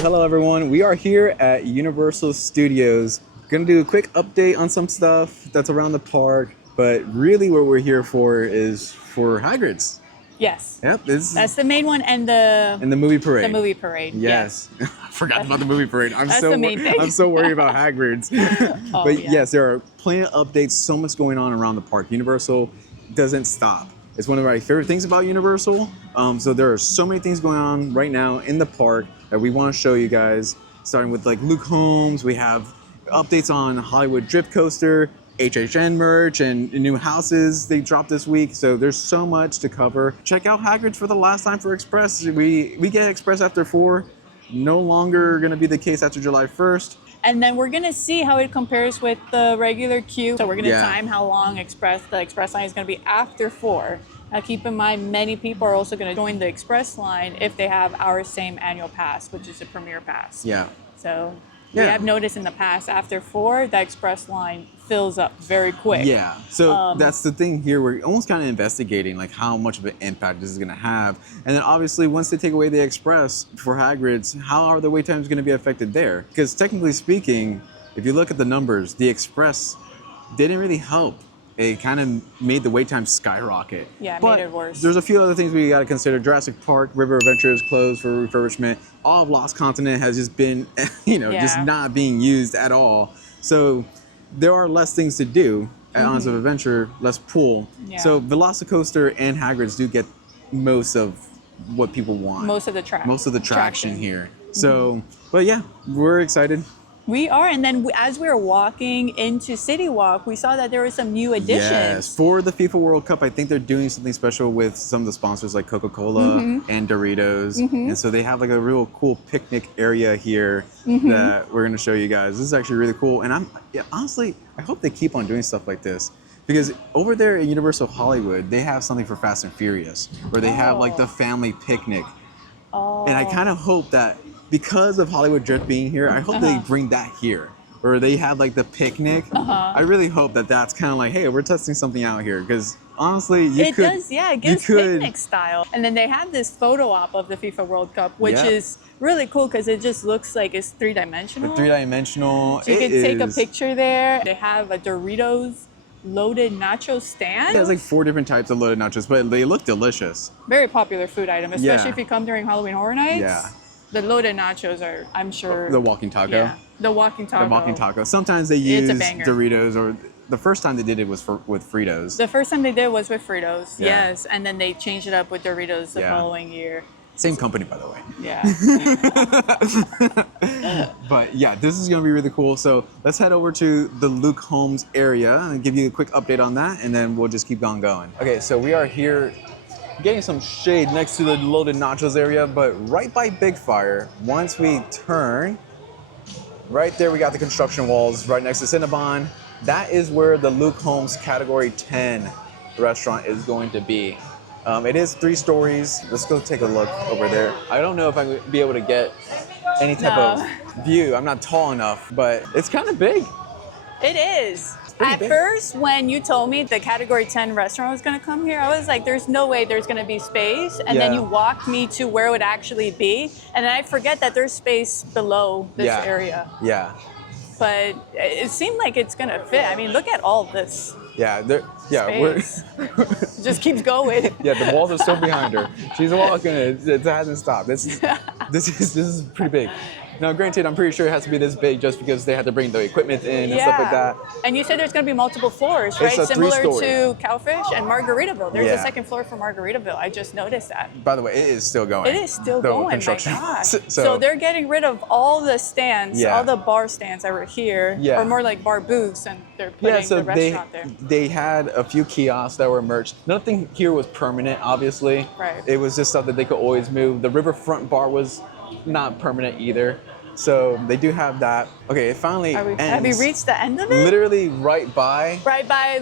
Hello everyone, we are here at Universal Studios. Gonna do a quick update on some stuff that's around the park, but really what we're here for is for Hagrid's. Yes. Yep, That's the main one, and the movie parade. The movie parade. Yes. I forgot about the movie parade. That's the main thing. I'm so worried about Hagrid's. Oh, but yeah. yes, there are plenty of updates, so much going on around the park. Universal doesn't stop. It's one of my favorite things about Universal. So there are so many things going on right now in the park that we want to show you guys. Starting with like Luke Holmes, we have updates on Hollywood Drip Coaster, HHN merch, and new houses they dropped this week. So there's so much to cover. Check out Hagrid's for the last time for Express. We get Express after 4. No longer going to be the case after July 1st. And then we're gonna see how it compares with the regular queue. So we're gonna time how long the Express line is gonna be after 4. Now keep in mind, many people are also gonna join the Express line if they have our same annual pass, which is a Premier Pass. Yeah. So we have noticed in the past, after 4, the Express line fills up very quick. Yeah, so that's the thing here. We're almost kind of investigating like how much of an impact this is going to have. And then obviously once they take away the Express for Hagrid's, how are the wait times going to be affected there? Because technically speaking, if you look at the numbers, the Express didn't really help. It kind of made the wait time skyrocket. Yeah, it but made it worse. There's a few other things we got to consider. Jurassic Park, River Adventure is closed for refurbishment. All of Lost Continent has just been, just not being used at all. So there are less things to do at Islands of Adventure, less pool. Yeah. So Velocicoaster and Hagrid's do get most of what people want. Most of the traction here. So, but yeah, we're excited. We are, and then as we were walking into City Walk, we saw that there were some new additions. Yes, for the FIFA World Cup, I think they're doing something special with some of the sponsors like Coca-Cola and Doritos. And so they have like a real cool picnic area here that we're gonna show you guys. This is actually really cool. And honestly, I hope they keep on doing stuff like this. Because over there at Universal Hollywood, they have something for Fast and Furious, where they have like the family picnic. And I kind of hope that because of Hollywood Drift being here, I hope they bring that here, or they have like the picnic. I really hope that that's kind of like, hey, we're testing something out here. Because honestly, it gives picnic style. And then they have this photo op of the FIFA World Cup, which is really cool because it just looks like it's 3-dimensional. Three-dimensional. So you can take a picture there. They have a Doritos loaded nacho stand. Yeah, it's like 4 different types of loaded nachos, but they look delicious. Very popular food item, especially if you come during Halloween Horror Nights. Yeah. The loaded nachos are, I'm sure. The walking taco. Yeah, the walking taco. The walking taco. Sometimes they use Doritos, or the first time they did it was with Fritos. The first time they did was with Fritos, yes. And then they changed it up with Doritos the following year. Same company, by the way. Yeah. But yeah, this is going to be really cool. So let's head over to the Luke Holmes area and give you a quick update on that, and then we'll just keep on going. Okay, so we are here getting some shade next to the loaded nachos area, but right by Big Fire, once we turn, right there we got the construction walls right next to Cinnabon. That is where the Luke Holmes Category 10 restaurant is going to be. It is 3 stories. Let's go take a look over there. I don't know if I'm going to be able to get any type of view. I'm not tall enough, but it's kind of big. It is. At first, when you told me the Category 10 restaurant was going to come here, I was like, there's no way there's going to be space. And then you walked me to where it would actually be. And then I forget that there's space below this area. Yeah. But it seemed like it's going to fit. I mean, look at all this. Yeah, space. It just keeps going. Yeah, the walls are still behind her. She's walking, it hasn't stopped. This is pretty big. Now, granted, I'm pretty sure it has to be this big just because they had to bring the equipment in and stuff like that. And you said there's going to be multiple floors, right? Similar to Cowfish and Margaritaville. There's a second floor for Margaritaville. I just noticed that. By the way, it is still going. It is still going, construction. My gosh. So they're getting rid of all the stands, all the bar stands that were here, or more like bar booths, and they're putting the restaurant there. They had a few kiosks that were merged. Nothing here was permanent, obviously. Right. It was just stuff that they could always move. The riverfront bar was not permanent either. So they do have that. Okay, it finally ends. Have we reached the end of it? Literally right by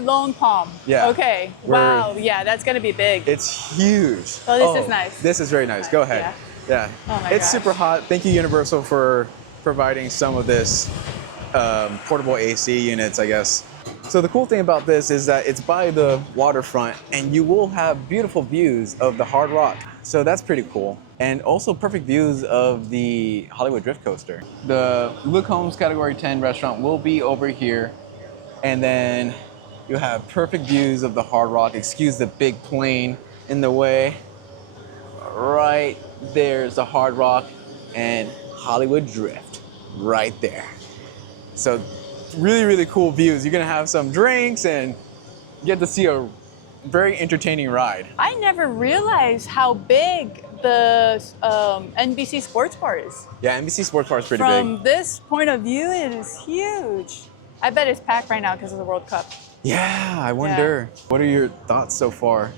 Lone Palm. Yeah. Okay. Wow. Yeah, that's gonna be big. It's huge. Oh, this is nice. This is very nice. Go ahead. Yeah. Oh my It's super hot. Thank you, Universal, for providing some of this portable AC units, I guess. So the cool thing about this is that it's by the waterfront, and you will have beautiful views of the Hard Rock. So that's pretty cool. And also perfect views of the Hollywood Drift Coaster. The Luke Holmes Category 10 restaurant will be over here. And then you have perfect views of the Hard Rock. Excuse the big plane in the way. Right there's the Hard Rock and Hollywood Drift right there. So really, really cool views. You're gonna have some drinks and get to see a very entertaining ride. I never realized how big the NBC Sports Bar is. Yeah, NBC Sports Bar is pretty From big. this point of view, it is huge. I bet it's packed right now because of the World Cup. Yeah, I wonder. What are your thoughts so far?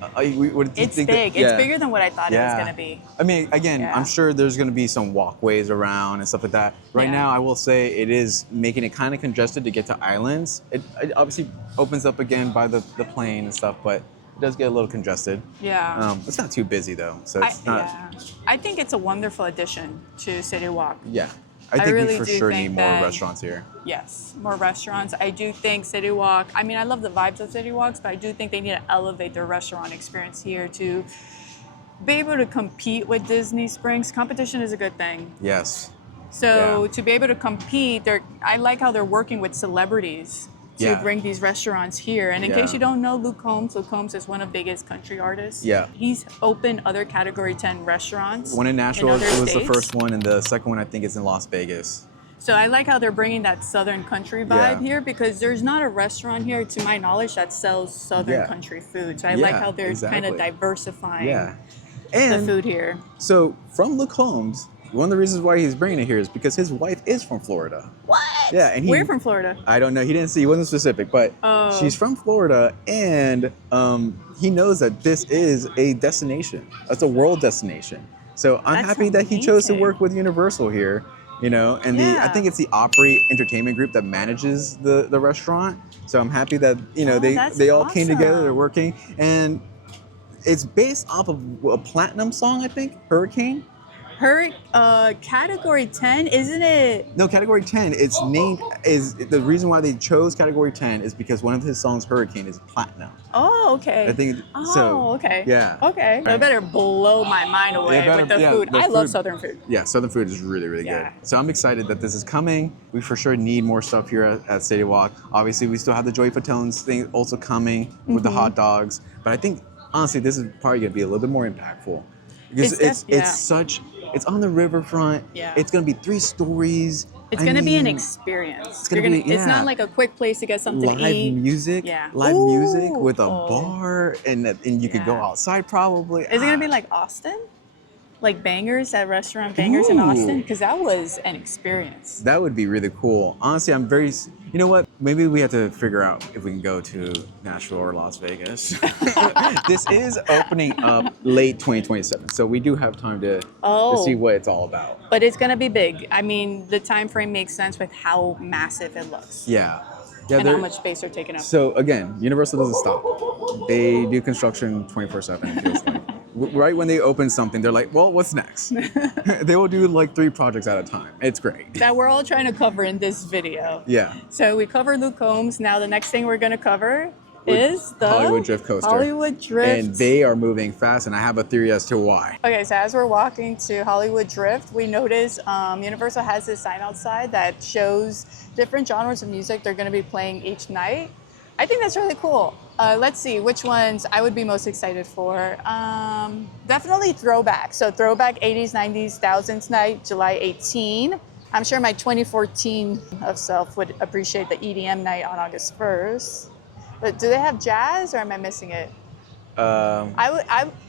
What do you It's think big. It's bigger than what I thought it was Yeah. going to be. I mean, again, Yeah. I'm sure there's going to be some walkways around and stuff like that. Right Yeah. now, I will say it is making it kind of congested to get to islands. It obviously opens up again by the plane and stuff, but it does get a little congested. Yeah. It's not too busy though, so it's not. Yeah. I think it's a wonderful addition to City Walk. Yeah, I think really we for do sure think need more that- restaurants here. Yes, more restaurants. I do think City Walk, I mean, I love the vibes of City Walks, but I do think they need to elevate their restaurant experience here to be able to compete with Disney Springs. Competition is a good thing. Yes. So Yeah. to be able to compete, I like how they're working with celebrities to Yeah. bring these restaurants here. And in Yeah. case you don't know Luke Combs is one of biggest country artists. Yeah. He's opened other Category 10 restaurants. One in Nashville other was the states. first one, and the second one I think is in Las Vegas. So I like how they're bringing that Southern country vibe Yeah. here because there's not a restaurant here, to my knowledge, that sells Southern Yeah. country food. So I like Yeah, how they're kind exactly. of diversifying Yeah. the And food here. so from Luke Holmes, one of the reasons why he's bringing it here is because his wife is from Florida. What? Yeah, and We're from Florida. I don't know. He didn't see. He wasn't specific, but Oh. she's from Florida, and he knows that this is a destination. That's a world destination. So I'm That's happy that he chose to amazing. work with Universal here. And I Yeah. think it's the Opry Entertainment Group that manages the restaurant. So I'm happy that that's they all came together. awesome. They're working, and it's based off of a platinum song, I think, Hurricane. Her Category 10, isn't it? No, Category 10. It's named is the reason why they chose Category 10 is because one of his songs, Hurricane, is platinum. Oh, okay. I think Oh, so. okay. Yeah. Okay. So it better blow my mind away It better- with the yeah, food. the I love food- Southern food. Yeah, Southern food is really, really Yeah. good. So I'm excited that this is coming. We for sure need more stuff here at City Walk. Obviously, we still have the Joey Fatone's thing also coming with Mm-hmm. the hot dogs. But I think, honestly, this is probably going to be a little bit more impactful. Because yeah. it's on the riverfront. Yeah. It's going to be 3 stories. It's I going to be an mean, experience. It's gonna be- It's yeah. not like a quick place to get something to live eat. music, Yeah. live music Ooh. with a Oh. bar, and you could go Yeah. outside probably. Is it going to be like Austin? Like Bangers, that restaurant Bangers in Ooh. Austin? Because that was an experience. That would be really cool. Honestly, I'm very. You know what? Maybe we have to figure out if we can go to Nashville or Las Vegas. This is opening up late 2027, so we do have time to Oh. see what it's all about. But it's going to be big. I mean, the time frame makes sense with how massive it looks Yeah. Yeah. and how they're- much space they're taking up. So again, Universal doesn't stop. They do construction 24/7. It feels like. Right when they open something, they're like, "Well, what's next?" They will do like 3 projects at a time. It's great. That we're all trying to cover in this video. Yeah. So we covered Luke Combs. Now the next thing we're going to cover is the Hollywood Drift Coaster. Hollywood Drift. And they are moving fast, and I have a theory as to why. Okay, so as we're walking to Hollywood Drift, we notice Universal has this sign outside that shows different genres of music they're going to be playing each night. I think that's really cool. Let's see which ones I would be most excited for. Definitely throwback. So throwback 80s, 90s, thousands night, July 18. I'm sure my 2014 of self would appreciate the EDM night on August 1st. But do they have jazz or am I missing it?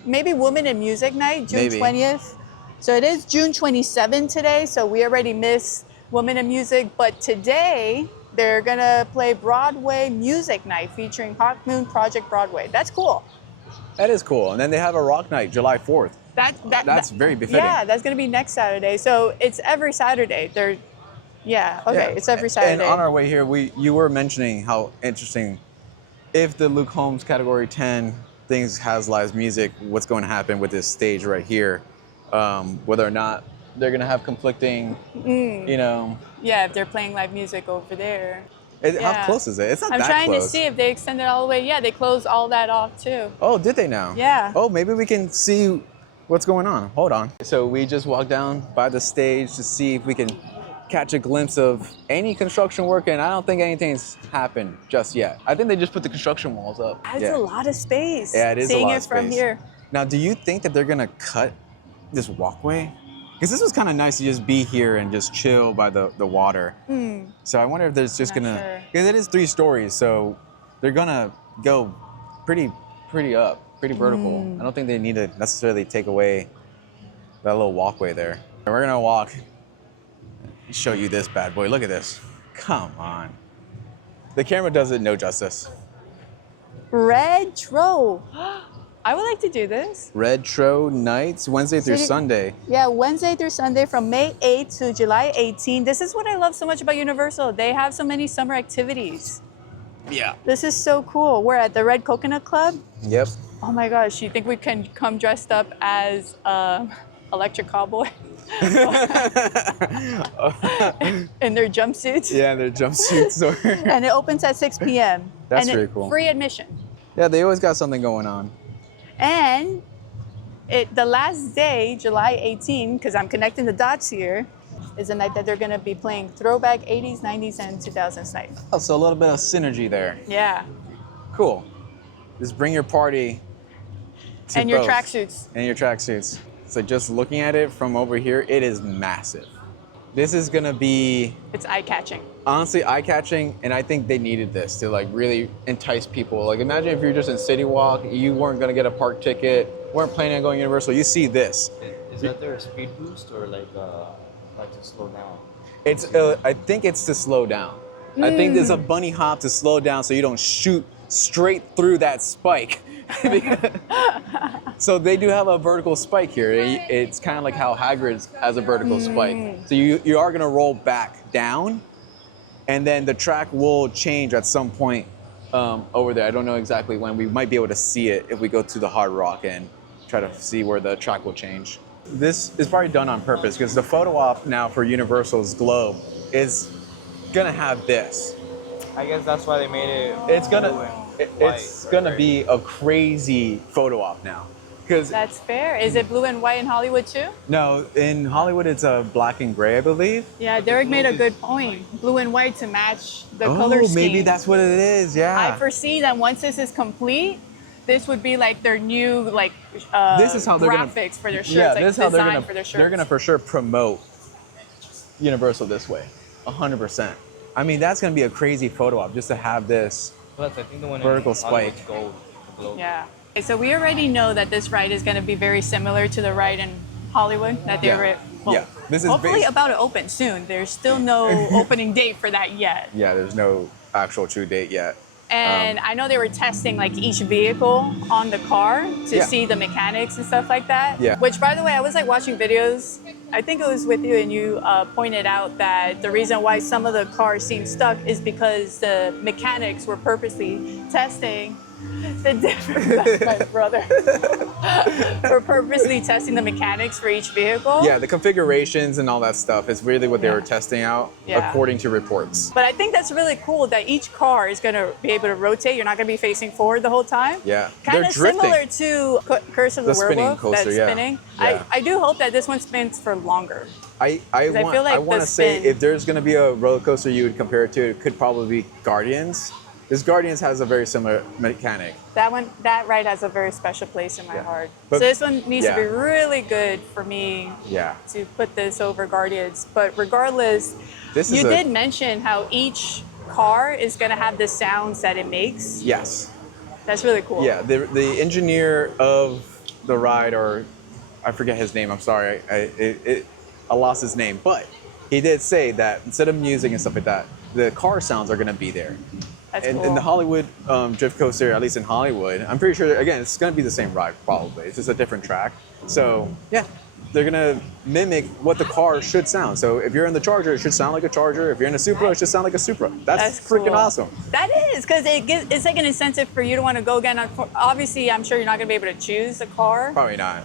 Maybe Women in Music Night, June Maybe. 20th. So it is June 27 today, so we already missed Women in Music, but today they're gonna play Broadway Music Night featuring Hawk Moon Project Broadway. That's cool. That is cool. And then they have a rock night July 4th. That's very befitting. Yeah, that's gonna be next Saturday. So it's every Saturday. It's every Saturday. And on our way here, you were mentioning how interesting if the Luke Holmes Category 10 things has live music, what's going to happen with this stage right here, whether or not they're going to have conflicting, Yeah, if they're playing live music over there. How Yeah. close is it? It's not I'm that trying close. to see if they extend it all the way. Yeah, they closed all that off too. Oh, did they now? Yeah. Oh, maybe we can see What's going on? Hold on. So we just walked down by the stage to see if we can catch a glimpse of any construction work, and I don't think anything's happened just yet. I think they just put the construction walls up. That's a lot of space. Yeah, it is Seeing a lot it of space. from here. Now, do you think that they're gonna cut this walkway? Because this was kind of nice to just be here and just chill by the water. So I wonder if there's just gonna, because it is 3 stories, so they're gonna go pretty up, pretty vertical. I don't think they need to necessarily take away that little walkway there. And we're gonna walk, show you this bad boy. Look at this. Come on. The camera does it no justice. Retro. I would like to do this. Retro nights, Wednesday through Sunday. Yeah, Wednesday through Sunday from May 8th to July 18th. This is what I love so much about Universal. They have so many summer activities. Yeah. This is so cool. We're at the Red Coconut Club. Yep. Oh my gosh, you think we can come dressed up as Electric Cowboy? In their jumpsuits. Yeah, their jumpsuits. And it opens at 6 p.m. That's and pretty cool. Free admission. Yeah, they always got something going on. And the last day, July 18, because I'm connecting the dots here, is the night that they're going to be playing throwback 80s, 90s, and 2000s night. Oh, so a little bit of synergy there. Yeah. Cool. Just bring your party to And your both. tracksuits. And your tracksuits. So just looking at it from over here, it is massive. This is gonna be It's eye-catching. honestly eye-catching, and I think they needed this to like really entice people. Like imagine if you're just in City Walk, you weren't gonna get a park ticket, weren't planning on going Universal. You see this. Is that their speed boost or like to slow down? It's I think it's to slow down. I think there's a bunny hop to slow down so you don't shoot straight through that spike. So they do have a vertical spike here. It's kind of like how Hagrid has a vertical spike. So you are gonna roll back down, and then the track will change at some point over there. I don't know exactly when. We might be able to see it if we go to the Hard Rock and try to see where the track will change. This is probably done on purpose because the photo op now for Universal's Globe is gonna have this. I guess that's why they made it. It's gonna be a crazy photo op now. Because That's fair. Is it blue and white in Hollywood too? no, in Hollywood it's a black and gray, I believe. Yeah, Derek made a good point. Blue and white to match the color scheme. Maybe that's what it is. Yeah. I foresee that once this is complete, this would be like their new This is how they're gonna- graphics for their shirts, yeah, like this is how design for their shirts. they're gonna for sure promote Universal this way, 100%. I mean, that's gonna be a crazy photo op just to have this. Plus, I think the one Vertical in Hollywood's spike. gold. The globe. Yeah. Okay, so we already know that this ride is going to be very similar to the ride in Hollywood that they Yeah. were. Well, Yeah. This is hopefully based- about to open soon. There's still no opening date for that yet. Yeah, there's no actual true date yet. And I know they were testing like each vehicle on the car to Yeah. see the mechanics and stuff like that. Yeah. Which, by the way, I was like watching videos. I think it was with you, and you pointed out that the reason why some of the cars seem stuck is because the mechanics were purposely testing the different. That's my brother. We're purposely testing the mechanics for each vehicle. Yeah, the configurations and all that stuff is really what they were testing out, Yeah. according to reports. But I think that's really cool that each car is going to be able to rotate. You're not going to be facing forward the whole time. Yeah, Kind they're of drifting. similar to Curse of the, The spinning Werewolf coaster, that's yeah. spinning. Yeah. I do hope that this one spins for longer. I feel like want the to say spin- if there's going to be a roller coaster you would compare it to, it could probably be Guardians. Because Guardians has a very similar mechanic. That ride has a very special place in my Yeah. heart. But- so this one needs yeah. to be really good for me Yeah. to put this over Guardians. But regardless, This is you a- did mention how each car is going to have the sounds that it makes. Yes. That's really cool. Yeah, the engineer of the ride, or I forget his name, I'm sorry, I lost his name, but he did say that instead of music and stuff like that, the car sounds are going to be there. That's And cool. in the Hollywood drift coaster, at least in Hollywood, I'm pretty sure, again, it's going to be the same ride probably. It's just a different track. So, yeah, they're going to mimic what the car should sound. So if you're in the Charger, it should sound like a Charger. If you're in a Supra, it should sound like a Supra. That's freaking cool. awesome. That is, because it's like an incentive for you to want to go again. Obviously, I'm sure you're not going to be able to choose a car. Probably not.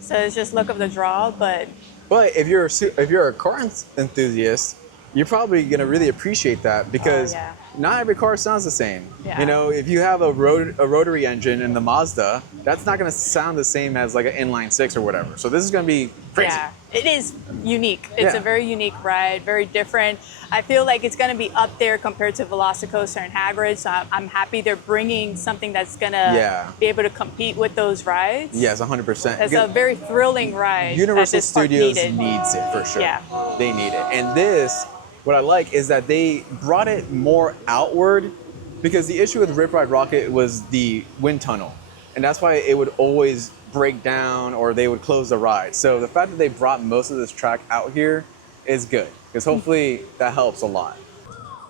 So it's just luck of the draw, but But if you're a car enthusiast, you're probably going to really appreciate that because yeah. not every car sounds the same. Yeah. You know, if you have a rotary engine in the Mazda, that's not going to sound the same as like an inline six or whatever. So this is going to be crazy. Yeah, it is unique. It's Yeah. a very unique ride, very different. I feel like it's going to be up there compared to Velocicoaster and Hagrid. So I'm happy they're bringing something that's going to be able to compete with those rides. Yes, 100%. It's a very thrilling ride. Universal that this park Studios needed. needs it for sure. Yeah. They need it. And this, what I like is that they brought it more outward, because the issue with Rip Ride Rocket was the wind tunnel. And that's why it would always break down or they would close the ride. So the fact that they brought most of this track out here is good, because hopefully that helps a lot.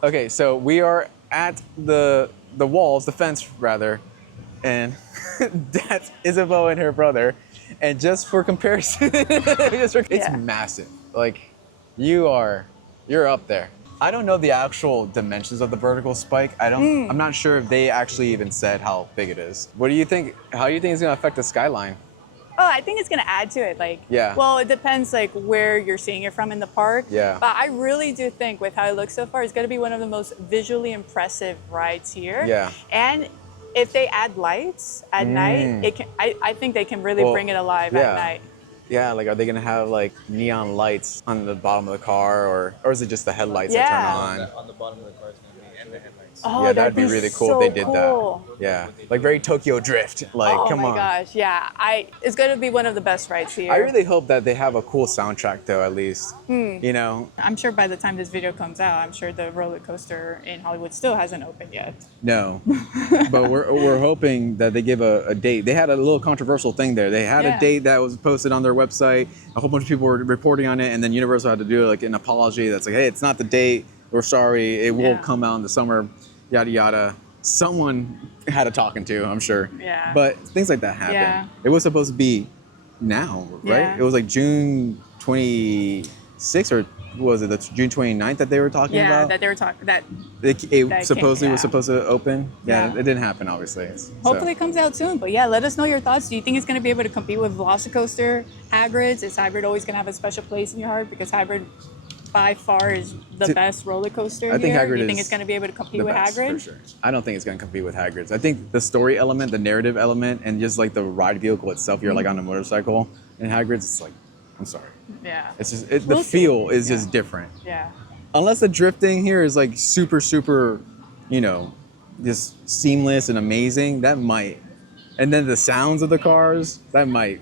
Okay, so we are at the walls, the fence rather, and that's Isabeau and her brother. And just for comparison, it's massive. Like, you're up there. I don't know the actual dimensions of the vertical spike. I'm not sure if they actually even said how big it is. What do you think? How do you think it's gonna affect the skyline? Oh, I think it's gonna add to it. Like, Yeah. Well, it depends like where you're seeing it from in the park. Yeah. But I really do think with how it looks so far, it's gonna be one of the most visually impressive rides here. Yeah. And if they add lights at night, it can. I think they can really bring it alive at night. Yeah, like, are they gonna have like neon lights on the bottom of the car, or is it just the headlights that turn on? On the bottom of the car is going to be, and the headlights. Oh, Yeah, that'd be really cool if they did cool. that. Yeah, like very Tokyo Drift. Like, come on. Oh my gosh, yeah. It's gonna be one of the best rides here. I really hope that they have a cool soundtrack though, at least. You know? I'm sure by the time this video comes out, I'm sure the roller coaster in Hollywood still hasn't opened yet. No, but we're hoping that they give a date. They had a little controversial thing there. They had a date that was posted on their website. A whole bunch of people were reporting on it, and then Universal had to do like an apology. That's like, hey, it's not the date. We're sorry. It will come out in the summer. Yada yada. Someone had a talking to, I'm sure. Yeah. But things like that happen. Yeah. It was supposed to be now, right? Yeah. It was like June 26th, or was it the June 29th that they were talking about? Yeah, that they were talking that. It supposedly was yeah. supposed to open. Yeah, Yeah. it didn't happen, obviously. Hopefully it comes out soon. But yeah, let us know your thoughts. Do you think it's going to be able to compete with Velocicoaster, Hagrid's? Is Hagrid always going to have a special place in your heart? Because Hagrid, by far, is the best roller coaster I think here. Hagrid Do you think is it's going to be able to compete the with best, Hagrid? for sure. I don't think it's going to compete with Hagrid's. I think the story element, the narrative element, and just like the ride vehicle itself, you're like on a motorcycle. And Hagrid's, it's like, I'm sorry. Yeah. It's just We'll the see. feel is just different. Yeah. Unless the drifting here is like super, you know, just seamless and amazing, that might. And then the sounds of the cars, that might,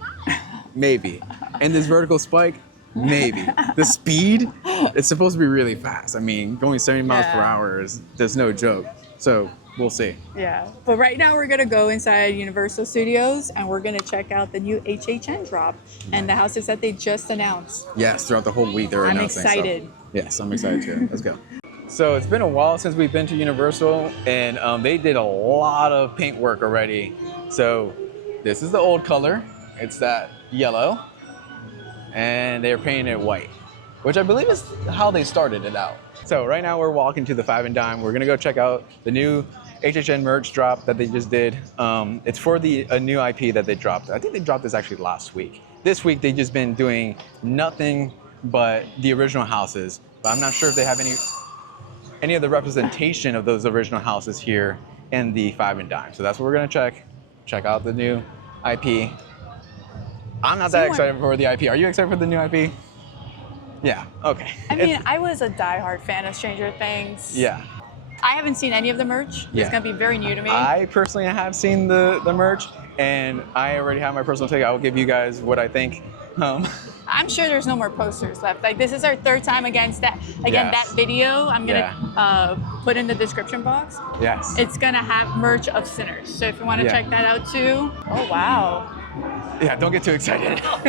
maybe. And this vertical spike, maybe. The speed, it's supposed to be really fast. I mean, going 70 miles per hour is there's no joke. So we'll see. Yeah. But right now we're going to go inside Universal Studios and we're going to check out the new HHN drop and the houses that they just announced. Yes, throughout the whole week they're I'm announcing excited. stuff. Yes, I'm excited too. Let's go. So it's been a while since we've been to Universal, and they did a lot of paint work already. So this is the old color. It's that yellow, and they're painting it white, which I believe is how they started it out. So right now we're walking to the Five and Dime. We're gonna go check out the new HHN merch drop that they just did. It's for a new IP that they dropped. I think they dropped this actually last week. This week they've just been doing nothing but the original houses, but I'm not sure if they have any of the representation of those original houses here in the Five and Dime. So that's what we're gonna check out the new IP. I'm not that excited for the IP. Are you excited for the new IP? Yeah, okay. I mean, I was a diehard fan of Stranger Things. Yeah. I haven't seen any of the merch. Yeah. It's going to be very new to me. I personally have seen the merch, and I already have my personal take. I will give you guys what I think. I'm sure there's no more posters left. Like, this is our third time that video I'm gonna put in the description box. Yes. It's gonna have merch of Sinners. So if you want to check that out too. Oh wow. Yeah, don't get too excited. All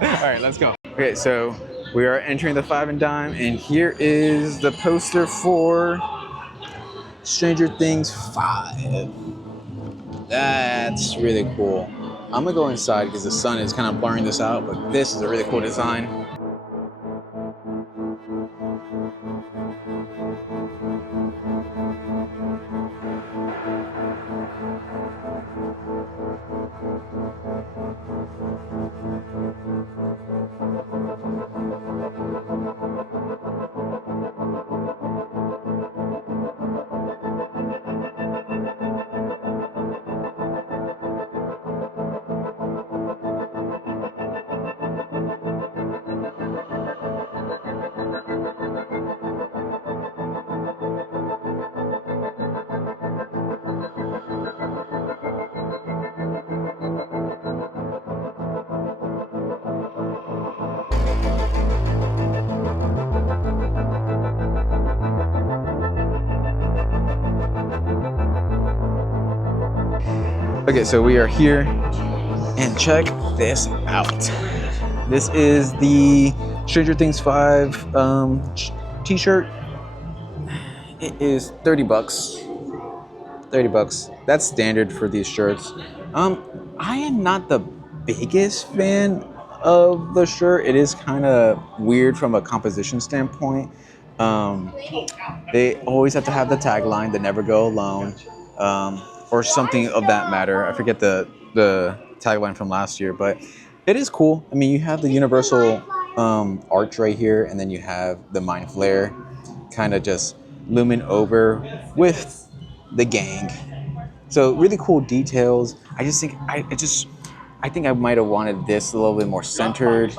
right, let's go. Okay, so we are entering the Five and Dime, and here is the poster for Stranger Things 5. That's really cool. I'm gonna go inside because the sun is kind of blurring this out, but this is a really cool design. Okay, so we are here, and check this out. This is the Stranger Things 5 t-shirt. It is 30 bucks. 30 bucks. That's standard for these shirts. I am not the biggest fan of the shirt. It is kind of weird from a composition standpoint. They always have to have the tagline, "They never go alone," or something of that matter. I forget the tagline from last year, but it is cool. I mean, you have the universal arch right here, and then you have the Mind Flare kind of just looming over with the gang. So really cool details. I just think I think I might have wanted this a little bit more centered.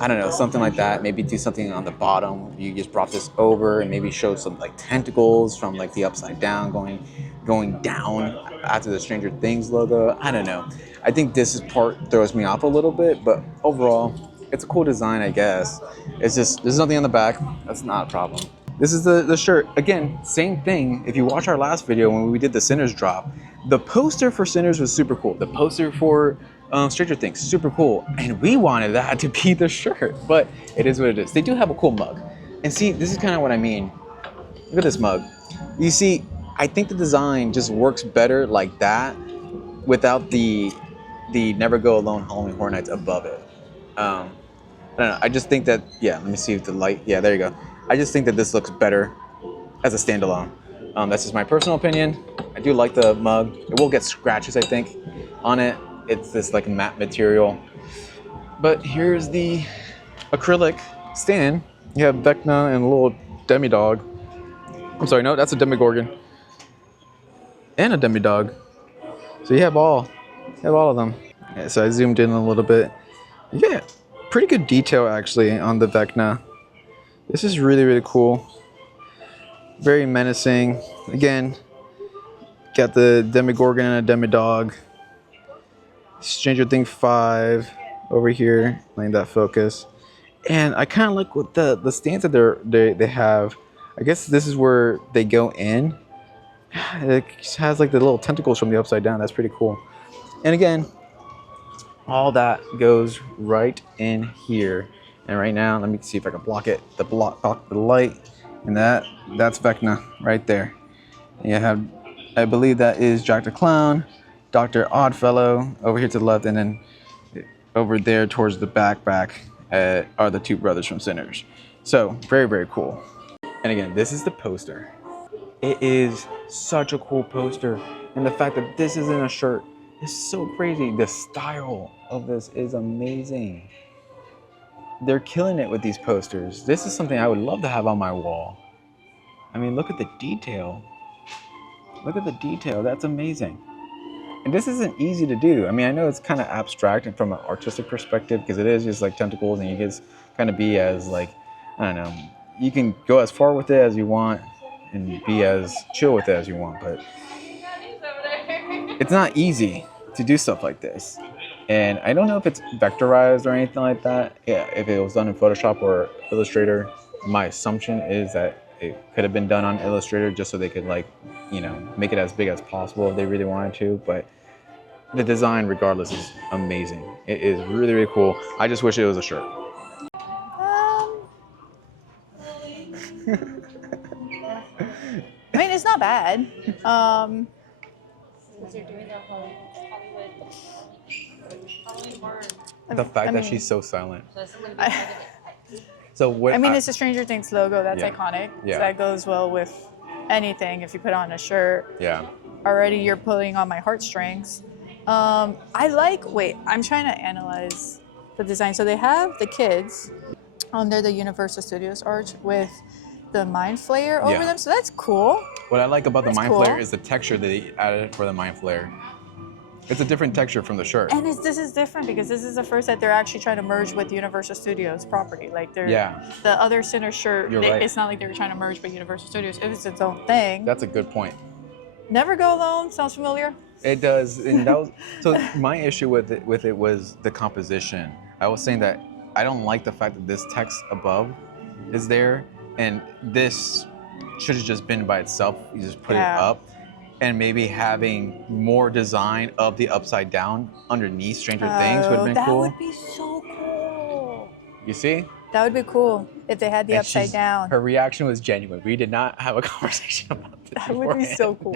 I don't know, something like that. Maybe do something on the bottom. You just brought this over and maybe showed some like tentacles from like the upside down going down after the Stranger Things logo. I don't know. I think this part throws me off a little bit, but overall, it's a cool design, I guess. It's just there's nothing on the back. That's not a problem. This is the shirt. Again, same thing. If you watch our last video when we did the Sinners drop, the poster for Sinners was super cool. The poster for Stranger Things, super cool. And we wanted that to be the shirt, but it is what it is. They do have a cool mug. And see, this is kind of what I mean. Look at this mug. You see, I think the design just works better like that without the Never Go Alone Halloween Horror Nights above it. I don't know. I just think that, yeah, let me see if the light, yeah, there you go. I just think that this looks better as a standalone. That's just my personal opinion. I do like the mug. It will get scratches, I think, on it. It's this like matte material. But here's the acrylic stand. You have Vecna and a little demi-dog. I'm sorry, no, that's a Demogorgon. And a demi-dog. So you have all of them. Yeah, so I zoomed in a little bit. Yeah, pretty good detail actually on the Vecna. This is really, really cool. Very menacing. Again, got the Demogorgon and a Demi-Dog. Stranger Things 5 over here, letting that focus. And I kind of like what the stance that they have. I guess this is where they go in. It has like the little tentacles from the upside down. That's pretty cool. And again, all that goes right in here. And right now, let me see if I can block it. Block the light, and that's Vecna right there. And you have, I believe that is Jack the Clown, Dr. Oddfellow over here to the left, and then over there towards the back are the two brothers from Sinners. So very, very cool. And again, this is the poster. It is such a cool poster, and the fact that this is in a shirt is so crazy. The style of this is amazing. They're killing it with these posters. This is something I would love to have on my wall. I mean, look at the detail. Look at the detail. That's amazing. And this isn't easy to do. I mean, I know it's kind of abstract and from an artistic perspective because it is just like tentacles, and you can kind of be as like, I don't know, you can go as far with it as you want and be as chill with it as you want, but it's not easy to do stuff like this. And I don't know if it's vectorized or anything like that. Yeah, if it was done in Photoshop or Illustrator, my assumption is that it could have been done on Illustrator just so they could like, you know, make it as big as possible if they really wanted to. But the design, regardless, is amazing. It is really, really cool. I just wish it was a shirt. I mean, it's not bad. The fact that she's so silent. So what? I mean, it's a Stranger Things logo. That's Yeah. iconic. Yeah. So that goes well with anything. If you put on a shirt, Yeah. already you're pulling on my heartstrings. I'm trying to analyze the design. So they have the kids under the Universal Studios arch with the Mind Flayer over Yeah. them. So that's cool. What I like about the That's Mind cool. Flare is the texture that they added for the Mind Flare. It's a different texture from the shirt. And this is different because this is the first that they're actually trying to merge with Universal Studios property. Like they're the other Sinner shirt. You're right. It's not like they were trying to merge with Universal Studios. It was its own thing. That's a good point. Never Go Alone sounds familiar. It does, and that was so. My issue with it was the composition. I was saying that I don't like the fact that this text above is there, and this should have just been by itself. You just put it Yeah. up. and maybe having more design of the upside down underneath Stranger Things would have been that cool. would be so cool. You see? That would be cool if they had the And upside down. Her reaction was genuine. We did not have a conversation about this. That would be so cool.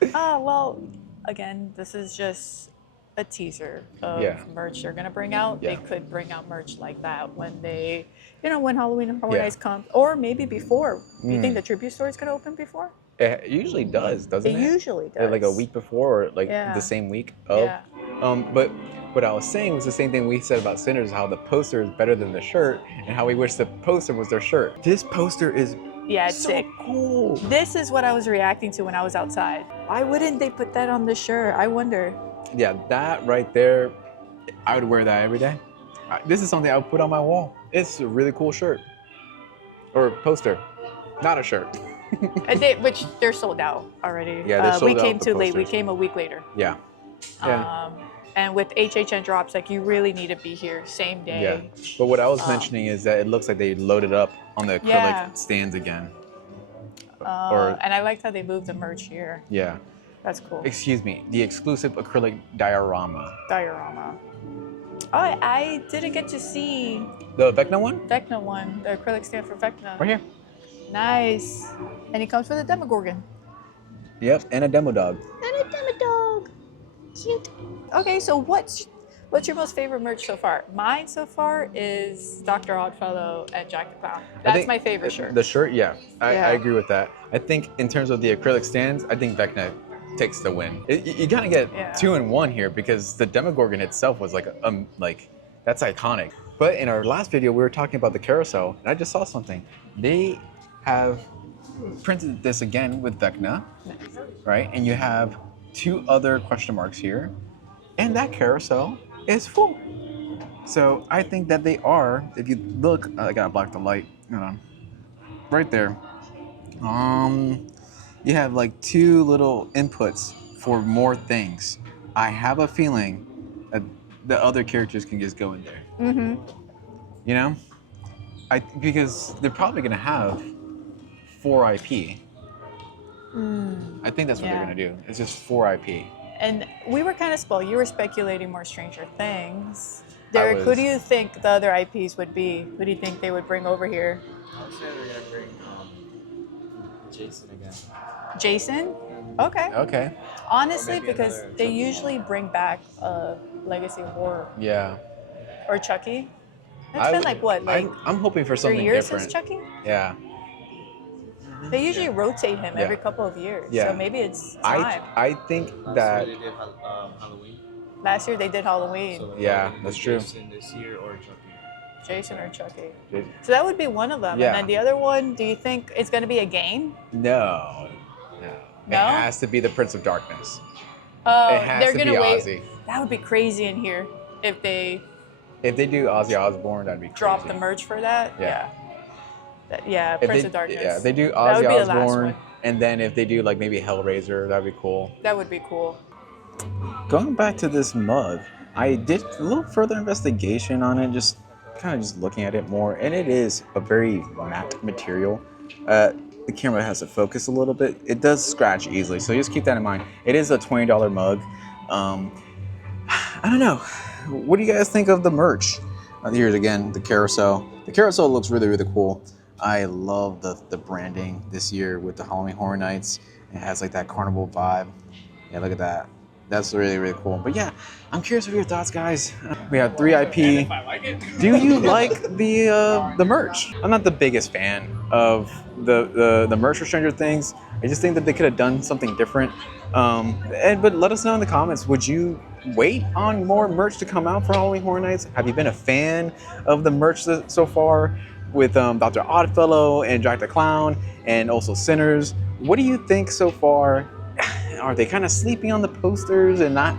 beforehand. Well, again, this is just a teaser of merch they're gonna bring out. Yeah. They could bring out merch like that when they, when Halloween Horror Yeah. Nights comes, or maybe before. You think the tribute store is gonna open before? It usually does, doesn't it? It usually does. Like a week before, or like Yeah. the same week of. Yeah. But what I was saying was the same thing we said about Sinners, how the poster is better than the shirt, and how we wish the poster was their shirt. This poster is Yeah, it's so sick. cool. This is what I was reacting to when I was outside. Why wouldn't they put that on the shirt? I wonder. Yeah, that right there, I would wear that every day. This is something I would put on my wall. It's a really cool shirt. Or poster, not a shirt. Which they're sold out already. Yeah, they're sold we out, came the too late. We posters. came a week later. Yeah. Yeah. And with HHN drops, like you really need to be here same day. Yeah. But what I was mentioning is that it looks like they loaded up on the acrylic Yeah. stands again. And I liked how they moved the merch here. Yeah. That's cool. Excuse me, the exclusive acrylic diorama. Diorama. Oh, I didn't get to see The Vecna one? Vecna one, the acrylic stand for Vecna. Right here. Nice. And he comes with a Demogorgon. Yep, and a demo dog. And a Demodog. Cute. Okay, so what's your most favorite merch so far? Mine so far is Dr. Oddfellow and Jack the Clown. That's my favorite shirt. The shirt, yeah. I Yeah. agree with that. I think in terms of the acrylic stands, I think Vecna takes the win. You gotta get 2 in 1 here because the Demogorgon itself was like that's iconic. But in our last video, we were talking about the carousel, and I just saw something. They have printed this again with Vecna, right? And you have 2 other question marks here, and that carousel is full. So I think that they are, if you look, I gotta block the light, hold on. Right there. You have like 2 little inputs for more things. I have a feeling that the other characters can just go in there. Mm-hmm. You know? Because they're probably gonna have 4 IP. I think that's what they're gonna do. It's just 4 IP. And we were kind of spoiled. You were speculating more Stranger Things. Derek, who was. do you think the other IPs would be? Who do you think they would bring over here? I would say they're gonna bring Jason again. Jason? Okay. Okay. Honestly, Or maybe because another they Chucky. usually bring back Legacy Horror Yeah. or Chucky. It's been like what, like I'm hoping for 3 something years different. since Chucky? Yeah. They usually rotate him Yeah. every couple of years. Yeah. So maybe it's time. I think Last that year they did Halloween. Last year they did Halloween. So Yeah, either that's true. Jason this year or Chucky. Jason or Chucky. Jason. So that would be one of them. Yeah. And then the other one, do you think it's going to be a game? No. No? It has to be the Prince of Darkness. Oh, It has they're to gonna be wait. Ozzy. That would be crazy in here if they If they do Ozzy Osbourne, that'd be crazy. drop the merch for that. Yeah. Yeah, If Prince they, of Darkness. Yeah, if they do That would Ozzy be the last Osbourne, one. and then if they do like maybe Hellraiser, that'd be cool. That would be cool. Going back to this mug, I did a little further investigation on it, just kind of just looking at it more, and it is a very matte material. The camera has to focus a little bit. It does scratch easily, so just keep that in mind. It is a $20 mug. I don't know. What do you guys think of the merch? Here's again the carousel. The carousel looks really, really cool. I love the branding this year with the Halloween Horror Nights. It has like that carnival vibe. Yeah, look at that. That's really, really cool. But yeah, I'm curious of your thoughts, guys. We have 3 IP. Do you like the merch? I'm not the biggest fan of the merch for Stranger Things. I just think that they could have done something different. But let us know in the comments. Would you wait on more merch to come out for Halloween Horror Nights? Have you been a fan of the merch so far with Dr. Oddfellow and Jack the Clown and also Sinners? What do you think so far? Are they kind of sleeping on the posters and not,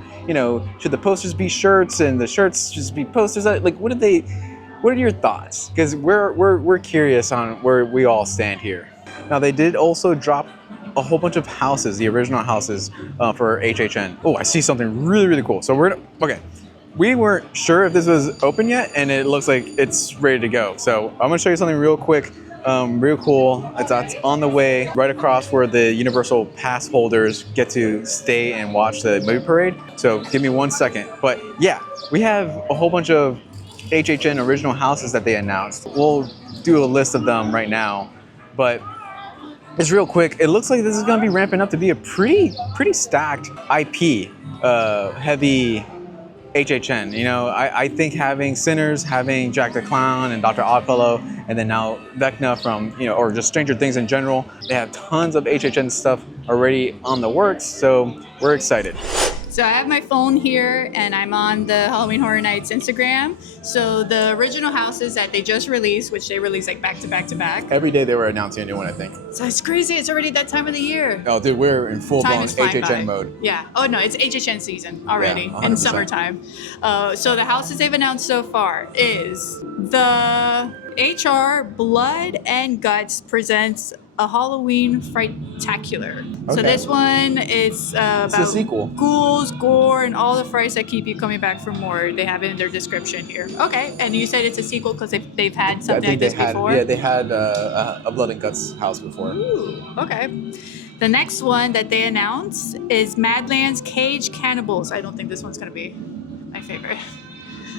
should the posters be shirts and the shirts just be posters? Like, what are your thoughts? Because we're curious on where we all stand here. Now, they did also drop a whole bunch of houses, the original houses for HHN. Oh, I see something really, really cool. So okay. We weren't sure if this was open yet, and it looks like it's ready to go. So I'm gonna show you something real quick. Real cool. It's on the way right across where the Universal Pass holders get to stay and watch the movie parade. So give me 1 second. But yeah, we have a whole bunch of HHN original houses that they announced. We'll do a list of them right now. But just real quick, it looks like this is going to be ramping up to be a pretty stacked IP heavy HHN. You know, I think having Sinners, having Jack the Clown and Dr. Oddfellow, and then now Vecna from, you know, or just Stranger Things in general, they have tons of HHN stuff already on the works, so we're excited. So I have my phone here and I'm on the Halloween Horror Nights Instagram. So the original houses that they just released, which they released like back to back to back. Every day they were announcing a new one, I think. So it's crazy, it's already that time of the year. Oh, dude, we're in full-blown Time is flying HHN by. mode. Yeah. Oh no, it's HHN season already Yeah, in 100%. summertime. So the houses they've announced so far is the HR Blood and Guts presents a Halloween Frightacular. So Okay. this one is about a sequel. ghouls, gore, and all the frights that keep you coming back for more. They have it in their description here. Okay, and you said it's a sequel because they've had something like this before? Yeah, they had a Blood and Guts house before. Ooh, okay. The next one that they announced is Madlands Cage Cannibals. I don't think this one's gonna be my favorite.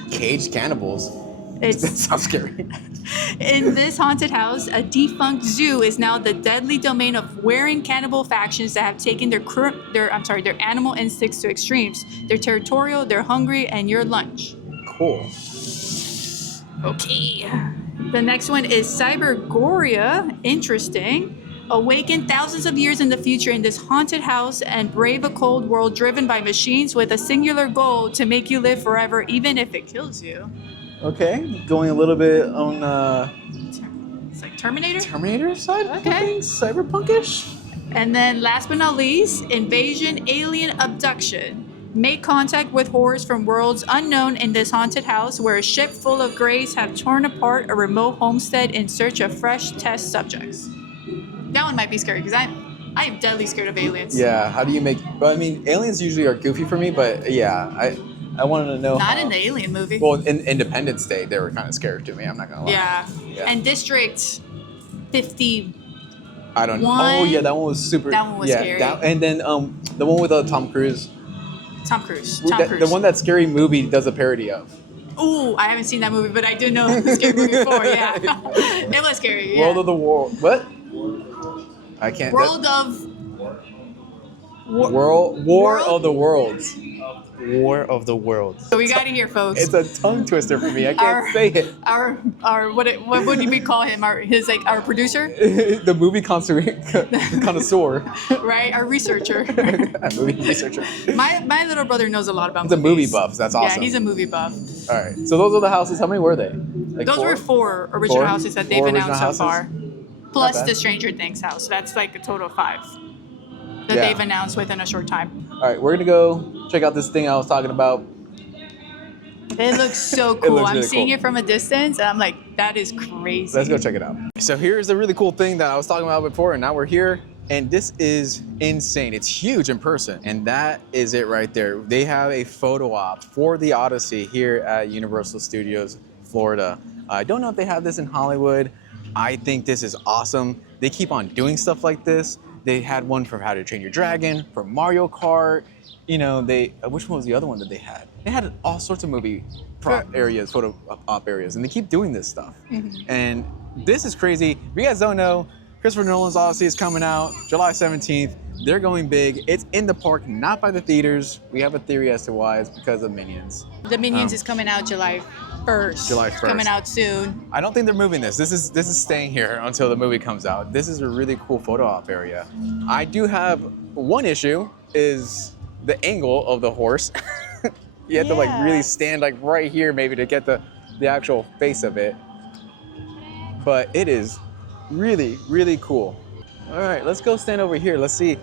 Caged cannibals. That It's sounds scary. in this haunted house, a defunct zoo is now the deadly domain of wearing cannibal factions that have taken their animal instincts to extremes. They're territorial, they're hungry, and your lunch. Cool. Okay. The next one is Cybergoria. Interesting. Awaken thousands of years in the future in this haunted house and brave a cold world driven by machines with a singular goal to make you live forever, even if it kills you. Okay, going a little bit on It's like Terminator. Terminator side. Okay. Cyberpunkish. And then last but not least, Invasion Alien Abduction. Make contact with horrors from worlds unknown in this haunted house where a ship full of greys have torn apart a remote homestead in search of fresh test subjects. That one might be scary because I am deadly scared of aliens. Yeah. How do you make? Well, I mean, aliens usually are goofy for me, but yeah, I wanted to know. Not how, in the Alien movie. Well, in Independence Day, they were kind of scary to me. I'm not gonna lie. Yeah. Yeah. And District 50. I don't know. One- Oh yeah, that one was super. That one was yeah, scary. And then the one with Tom Cruise. Tom Cruise. The one that Scary Movie does a parody of. Ooh, I haven't seen that movie, but I do know the scary movie before. Yeah. It was scary. Yeah. World of the World. What? I can't. World of. War of the Worlds. War of the Worlds. So we got it here, folks. It's a tongue twister for me. I can't say it. Our what would we call him? Our producer, The movie connoisseur. right? Our researcher. Movie researcher. My little brother knows a lot about He's a movies. movie buff. That's awesome. Yeah, he's a movie buff. All right. So those are the houses. How many were they? Like Those were 4 original Four? houses that they've Four announced so original far. houses? Plus Not bad. the Stranger Things house. That's like a total of 5 that Yeah. they've announced within a short time. All right. We're gonna go check out this thing I was talking about. It looks so cool. looks I'm really seeing cool. it from a distance, and I'm like, that is crazy. Let's go check it out. So here's the really cool thing that I was talking about before, and now we're here. And this is insane. It's huge in person. And that is it right there. They have a photo op for the Odyssey here at Universal Studios, Florida. I don't know if they have this in Hollywood. I think this is awesome. They keep on doing stuff like this. They had one for How to Train Your Dragon, for Mario Kart. You know, which one was the other one that they had? They had all sorts of movie prop areas, photo op areas, and they keep doing this stuff. And this is crazy. If you guys don't know, Christopher Nolan's Odyssey is coming out July 17th. They're going big. It's in the park, not by the theaters. We have a theory as to why. It's because of Minions. The Minions is coming out July 1st. July 1st. Coming out soon. I don't think they're moving this. This is staying here until the movie comes out. This is a really cool photo op area. I do have one issue, is the angle of the horse. You have to like Yeah. really stand like right here maybe to get the actual face of it. But it is really, really cool. All right, let's go stand over here. Let's see.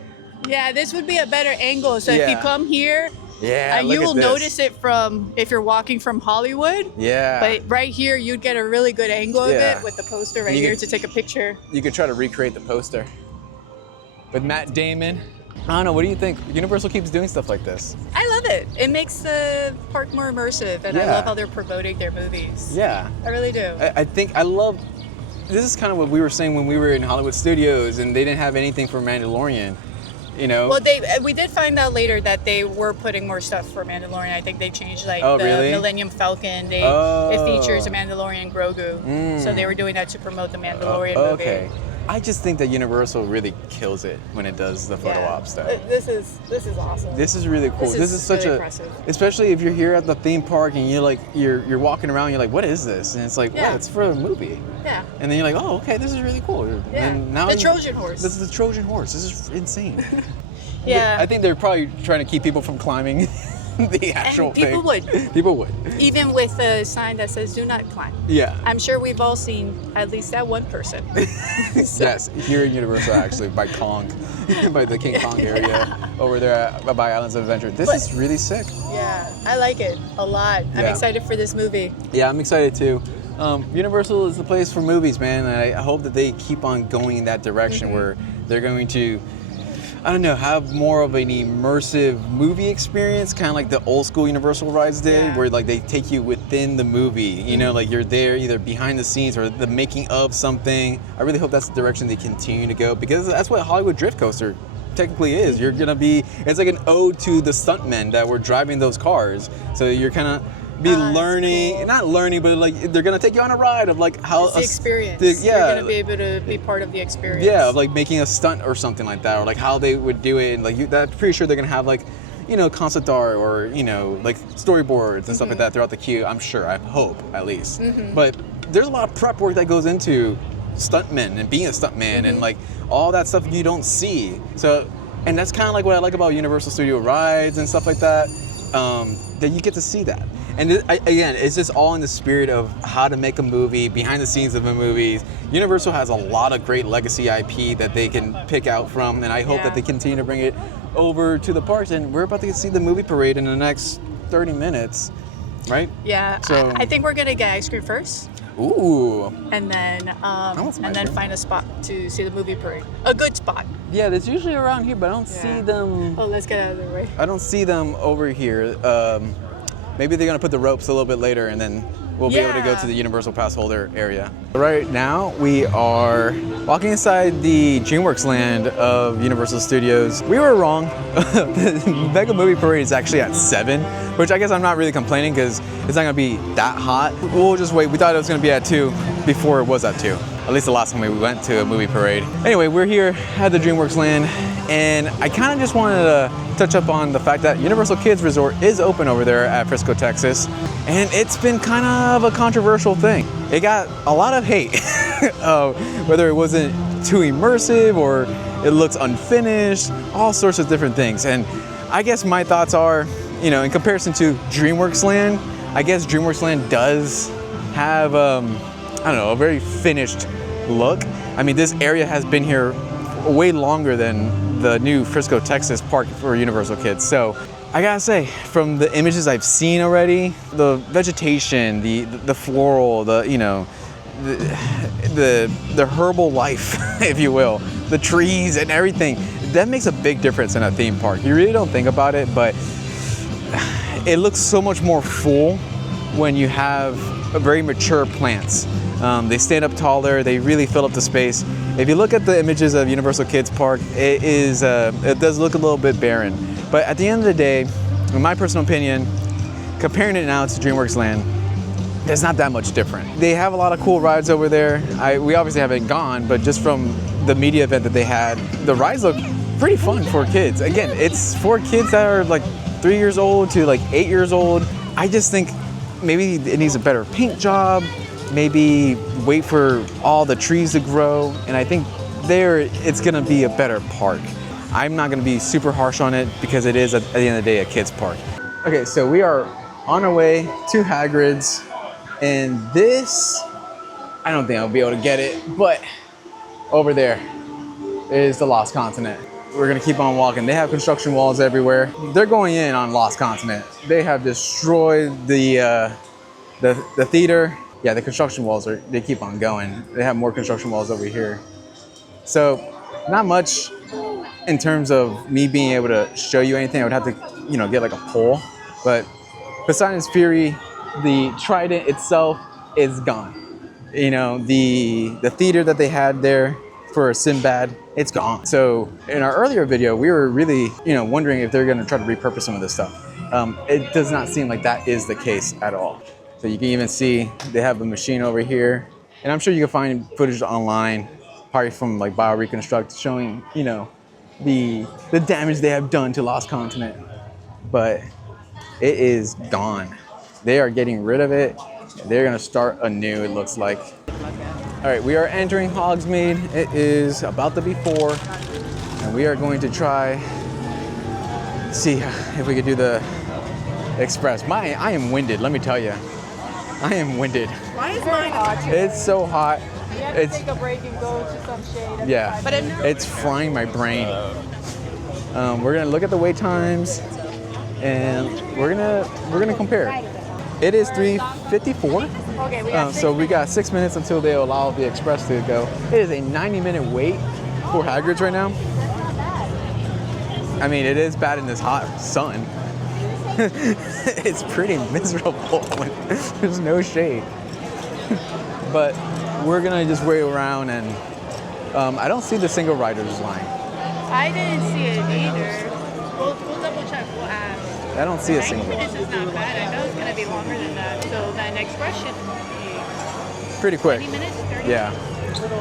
Yeah, this would be a better angle. So if you Yeah. come here, Yeah, you look will at this. notice it from if you're walking from Hollywood. Yeah. But right here, you'd get a really good angle of Yeah. it with the poster right You here can- to take a picture. You could try to recreate the poster. With Matt Damon. I don't know, what do you think? Universal keeps doing stuff like this. I love it. It makes the park more immersive, and I Yeah. love how they're promoting their movies. Yeah. I really do. I think I love this is kind of what we were saying when we were in Hollywood Studios and they didn't have anything for Mandalorian. You know? Well, we did find out later that they were putting more stuff for Mandalorian. I think they changed the really? Millennium Falcon. It features a Mandalorian Grogu, so they were doing that to promote the Mandalorian movie. Okay. I just think that Universal really kills it when it does the photo op stuff. This is awesome. This is really cool. This is such really a, impressive. especially if you're here at the theme park and you're walking around, you're like, what is this? And it's like, well, it's for a movie. Yeah. And then you're like, oh, okay, this is really cool. Yeah. And now the Trojan horse. This is the Trojan horse. This is insane. Yeah. I think they're probably trying to keep people from climbing the actual and people thing. would. People would. Even with a sign that says "Do not climb." Yeah. I'm sure we've all seen at least that one person. Yes, here in Universal, actually, by Kong, by the King Kong area over there by Islands of Adventure. This is really sick. Yeah, I like it a lot. I'm Yeah. excited for this movie. Yeah, I'm excited too. Universal is the place for movies, man. And I hope that they keep on going in that direction where they're going to, I don't know, have more of an immersive movie experience, kind of like the old school Universal rides did, where like they take you within the movie. You know, like you're there either behind the scenes or the making of something. I really hope that's the direction they continue to go, because that's what Hollywood Drift Coaster technically is. You're gonna be, it's like an ode to the stuntmen that were driving those cars. So you're kind of learning, cool. not learning, but like they're gonna take you on a ride of like how It's the experience. yeah, You're gonna be able to be part of the experience. yeah, like making a stunt or something like that, or like how they would do it. And like I'm pretty sure they're gonna have like, you know, concept art or, you know, like storyboards and stuff like that throughout the queue. I'm sure, I hope at least. But there's a lot of prep work that goes into stuntmen and being a stuntman and like all that stuff you don't see. So, and that's kind of like what I like about Universal Studio rides and stuff like that, that you get to see that. And again, it's just all in the spirit of how to make a movie, behind the scenes of a movie. Universal has a lot of great legacy IP that they can pick out from, and I hope that they continue to bring it over to the parks. And we're about to see the movie parade in the next 30 minutes, right? Yeah. So I think we're gonna get ice cream first. Ooh. And then want some ice cream. find a spot to see the movie parade. A good spot. Yeah, that's usually around here, but I don't see them. Oh, let's get out of the way. I don't see them over here. Maybe they're gonna put the ropes a little bit later, and then we'll be able to go to the Universal Pass holder area. Right now, we are walking inside the DreamWorks land of Universal Studios. We were wrong. The Mega Movie Parade is actually at 7, which I guess I'm not really complaining because it's not gonna be that hot. We'll just wait. We thought it was gonna be at 2 before it was at 2. At least the last time we went to a movie parade. Anyway, we're here at the DreamWorks land, and I kind of just wanted to touch up on the fact that Universal Kids Resort is open over there at Frisco, Texas, and it's been kind of a controversial thing. It got a lot of hate, whether it wasn't too immersive or it looks unfinished, all sorts of different things. And I guess my thoughts are, you know, in comparison to DreamWorks Land, I guess DreamWorks Land does have, I don't know, a very finished look. I mean, this area has been here way longer than the new Frisco, Texas park for Universal Kids. So I gotta say, from the images I've seen already, the vegetation, the floral, the, you know, the herbal life, if you will, the trees and everything, that makes a big difference in a theme park. You really don't think about it, but it looks so much more full when you have very mature plants. They stand up taller, they really fill up the space. If you look at the images of Universal Kids Park, it does look a little bit barren. But at the end of the day, in my personal opinion, comparing it now to DreamWorks Land, there's not that much different. They have a lot of cool rides over there. We obviously haven't gone, but just from the media event that they had, the rides look pretty fun for kids. Again, it's for kids that are like 3 years old to like 8 years old. I just think maybe it needs a better paint job, maybe wait for all the trees to grow, and I think there it's gonna be a better park. I'm not gonna be super harsh on it because it is, at the end of the day, a kids park. Okay, so we are on our way to Hagrid's, and this, I don't think I'll be able to get it, but over there is the Lost Continent. We're gonna keep on walking. They have construction walls everywhere. They're going in on Lost Continent. They have destroyed the theater. Yeah, the construction walls they keep on going. They have more construction walls over here. So not much in terms of me being able to show you anything. I would have to, you know, get like a pole. But Poseidon's Fury, the trident itself is gone. You know, the theater that they had there for Sinbad, it's gone. So in our earlier video, we were really, wondering if they're going to try to repurpose some of this stuff. It does not seem like that is the case at all. So you can even see they have a machine over here, and I'm sure you can find footage online, probably from like BioReconstruct, showing, the damage they have done to Lost Continent. But it is gone. They are getting rid of it. They're gonna start anew, it looks like. All right, we are entering Hogsmeade. It is about to be 4, and we are going to try see if we could do the express. I am winded, let me tell you. I am winded. Why is mine hot? It's so hot. You have to take a break and go to some shade. Yeah, but it's frying my brain. We're gonna look at the wait times, and we're gonna compare. It is 3:54. Okay, we got so we got 6 minutes until they allow the express to go. It is a 90-minute wait for Hagrid's right now. I mean, it is bad in this hot sun. It's pretty miserable when there's no shade. But we're gonna just wait around, and I don't see the single riders line. I didn't see it either. We'll double check. We'll ask. I don't see a single. 90 minutes is not bad. I know it's gonna be longer than that. So then express should be Pretty quick. 20 minutes, 30 Yeah.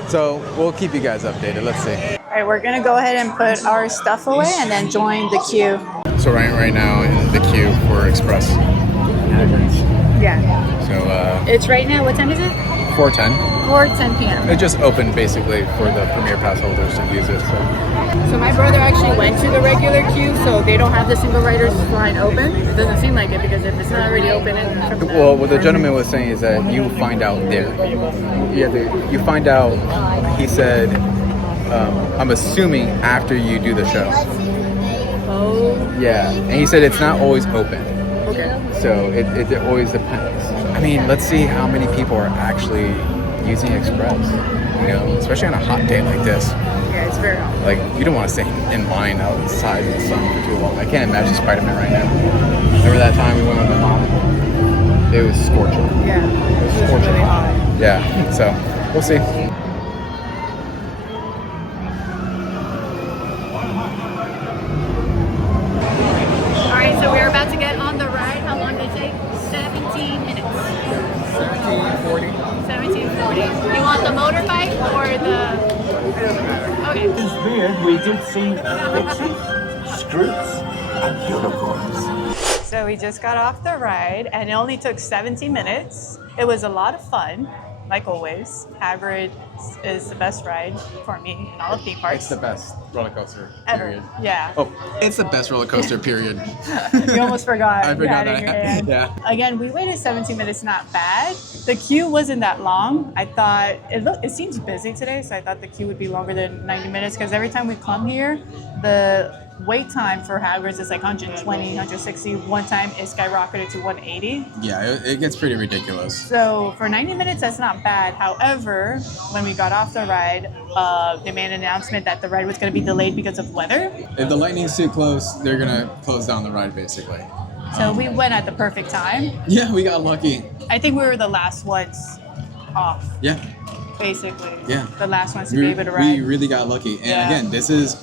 So we'll keep you guys updated. Let's see. All right, we're gonna go ahead and put our stuff away and then join the queue. So right now in the queue for express. Yeah. So It's right now. What time is it? 4:10. 4:10 p.m. It just opened basically for the Premier Pass holders to use it. So my brother actually went to the regular queue, so they don't have the single riders line open. It doesn't seem like it because if it's not already open, and Well, what the gentleman was saying is that you find out there. You find out. He said, I'm assuming after you do the show. Oh. Yeah, and he said it's not always open. Okay. So it always depends. I mean, let's see how many people are actually using Express. Especially on a hot day like this. Yeah, it's very hot. Like, you don't want to stay in line outside in the sun for too long. I can't imagine Spider-Man right now. Remember that time we went on the mountain? It was scorching. Yeah. It was It's scorching really hot. Yeah, so we'll see. All right, so we're about to get on the ride. How long did it take? 17 minutes. 17:40. 17:40. You want the motorbike or the? Okay. This year we did see Pixie, Scroots, and unicorns. So we just got off the ride, and it only took 17 minutes. It was a lot of fun, like always. Hagrid is the best ride for me in all of theme parks. It's the best roller coaster, Ever. period. Yeah. Oh, it's the best roller coaster, period. You almost forgot. I You forgot had it in your that. hand. Yeah. Again, we waited 17 minutes, not bad. The queue wasn't that long. I thought it seems busy today, so I thought the queue would be longer than 90 minutes because every time we come here, the wait time for Hagrid's is like 120, 160. One time it skyrocketed to 180. Yeah, it gets pretty ridiculous. So for 90 minutes, that's not bad. However, when we got off the ride, they made an announcement that the ride was going to be delayed because of weather. If the lightning's too close, they're gonna close down the ride, basically. So we went at the perfect time. Yeah, we got lucky. I think we were the last ones off, Yeah, basically. Yeah. The last ones to be able to ride. we really got lucky. And Yeah. again, this is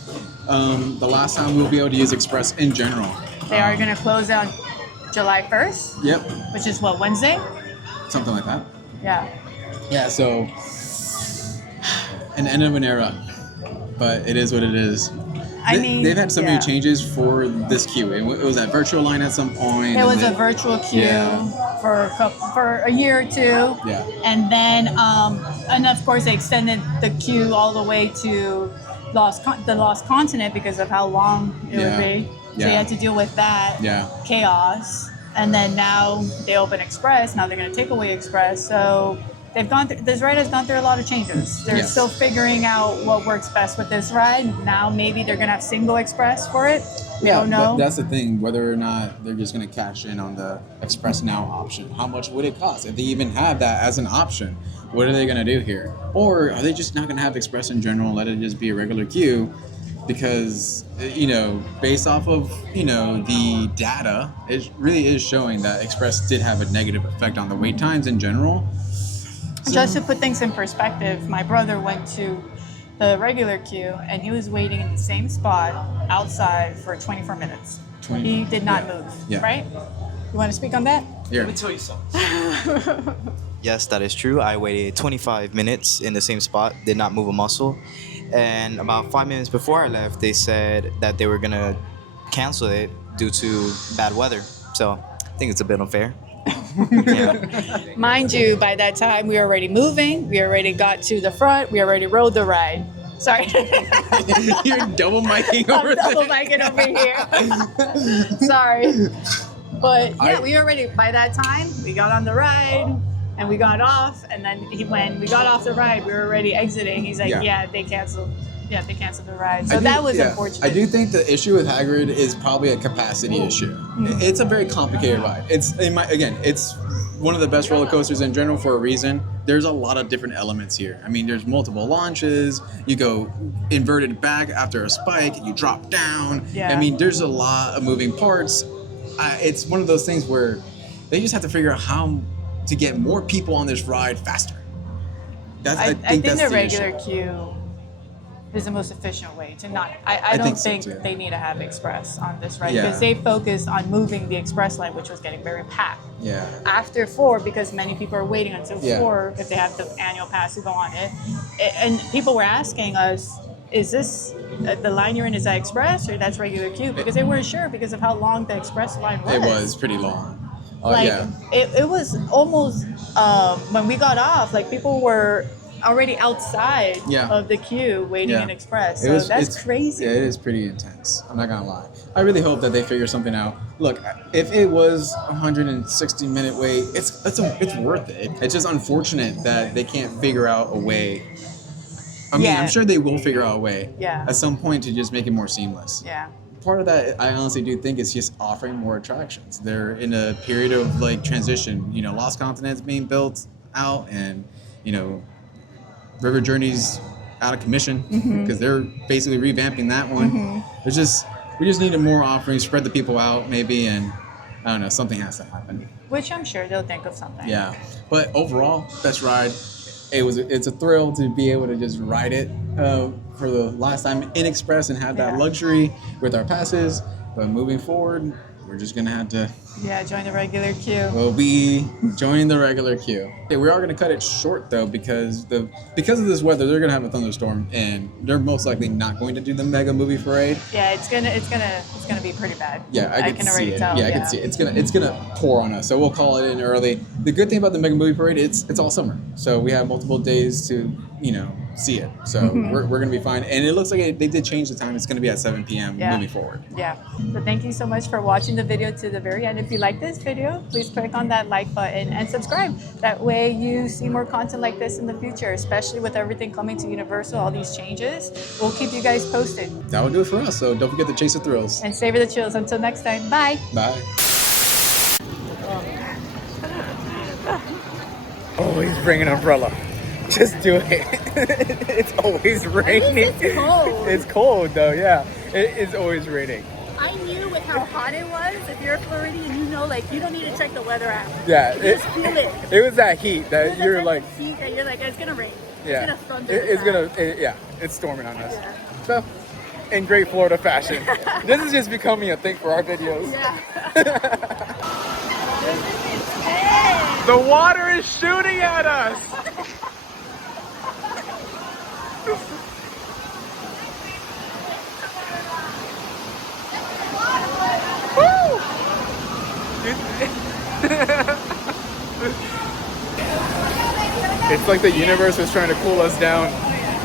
the last time we'll be able to use Express in general. They are going to close on July 1st, Yep, which is what, Wednesday? something like that. Yeah. Yeah, so an end of an era, but it is what it is. I mean, they've had so yeah. many changes for this queue. It was that virtual line at some point. It and was a then- virtual queue Yeah. for a year or two. Yeah. And then, and of course, they extended the queue all the way to the Lost Continent because of how long it would be. So Yeah. you had to deal with that Yeah. chaos. And then now they open Express. Now they're going to take away Express. So they've gone through, this ride has gone through a lot of changes. They're Yes. still figuring out what works best with this ride. Now maybe they're going to have single Express for it. We don't know. That's the thing, whether or not they're just going to cash in on the Express Now option. How much would it cost? If they even have that as an option, what are they going to do here? Or are they just not going to have Express in general and let it just be a regular queue? Because, based off of, the data, it really is showing that Express did have a negative effect on the wait times in general. Just to put things in perspective, my brother went to the regular queue and he was waiting in the same spot outside for 24 minutes. He did not move, right? You want to speak on that? Here. Let me tell you something. Yes, that is true. I waited 25 minutes in the same spot, did not move a muscle. And about 5 minutes before I left, they said that they were going to cancel it due to bad weather. So I think it's a bit unfair. Yeah. Mind you, by that time we were already moving, we already got to the front, we already rode the ride. Sorry. You're double miking over I'm double there. miking over here. Sorry. But yeah, we already, by that time, we got on the ride and we got off. And then when we got off the ride, we were already exiting. He's like, yeah, they canceled. Yeah, they canceled the ride. So that was unfortunate. I do think the issue with Hagrid is probably a capacity issue. It's a very complicated ride. It's it's one of the best roller coasters in general for a reason. There's a lot of different elements here. I mean, there's multiple launches. You go inverted back after a spike. You drop down. Yeah. I mean, there's a lot of moving parts. It's one of those things where they just have to figure out how to get more people on this ride faster. I think that's the the regular issue. queue is the most efficient way to not. I don't think so, too. they need to have express on this ride Yeah. because they focused on moving the express line, which was getting very packed. Yeah. After 4, because many people are waiting until 4 if they have the annual pass to go on it, and people were asking us, is this the line you're in, is that express or that's regular queue? Because they weren't sure because of how long the express line was. It was pretty long. Like Yeah. it was almost when we got off, like people were already outside of the queue waiting in express. So that's crazy. Yeah, it is pretty intense. I'm not gonna lie. I really hope that they figure something out. Look, if it was a 160-minute wait, it's worth it. It's just unfortunate that they can't figure out a way. I mean, I'm sure they will figure out a way at some point to just make it more seamless. Yeah. Part of that, I honestly do think, is just offering more attractions. They're in a period of like transition. You know, Lost Continent's being built out, and you know, River Journey's out of commission because they're basically revamping that one. We just needed more offerings, spread the people out maybe, and I don't know, something has to happen. Which I'm sure they'll think of something. Yeah, but overall, best ride. It's a thrill to be able to just ride it for the last time in Express and have that luxury with our passes. But moving forward, we're just gonna have to join the regular queue. We'll be joining the regular queue. Okay, we are going to cut it short though because of this weather, they're going to have a thunderstorm and they're most likely not going to do the mega movie parade. Yeah, it's gonna be pretty bad. Yeah, I can already see it. tell. Yeah, I can see it. It's gonna pour on us, so we'll call it in early. The good thing about the mega movie parade, it's all summer, so we have multiple days to see it. So we're gonna be fine. And it looks like they did change the time. It's gonna be at 7 p.m. moving forward. Yeah. So thank you so much for watching the video to the very end. If you like this video, please click on that like button and subscribe. That way you see more content like this in the future, especially with everything coming to Universal, all these changes. We'll keep you guys posted. That will do it for us. So don't forget to chase the thrills. And savor the chills. Until next time. Bye. Bye. Always bring an umbrella. Just do it. It's always raining. It's cold. It's cold though, yeah. It's always raining. I knew with how hot it was, if you're Floridian, you know, like, you don't need to check the weather app. Yeah. You just feel it. It was that heat that you're like... Heat that you're like, it's gonna rain. Yeah. It's gonna thunder. It's storming on us. Yeah. So, in great Florida fashion. This is just becoming a thing for our videos. Yeah. The water is shooting at us! It's like the universe was trying to cool us down.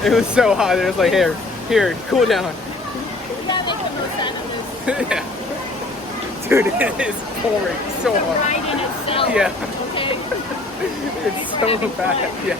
It was so hot. It was like, here, cool down. Yeah. Dude, it is pouring so hard. Ride in itself. Yeah. Okay. It's so bad. Yeah.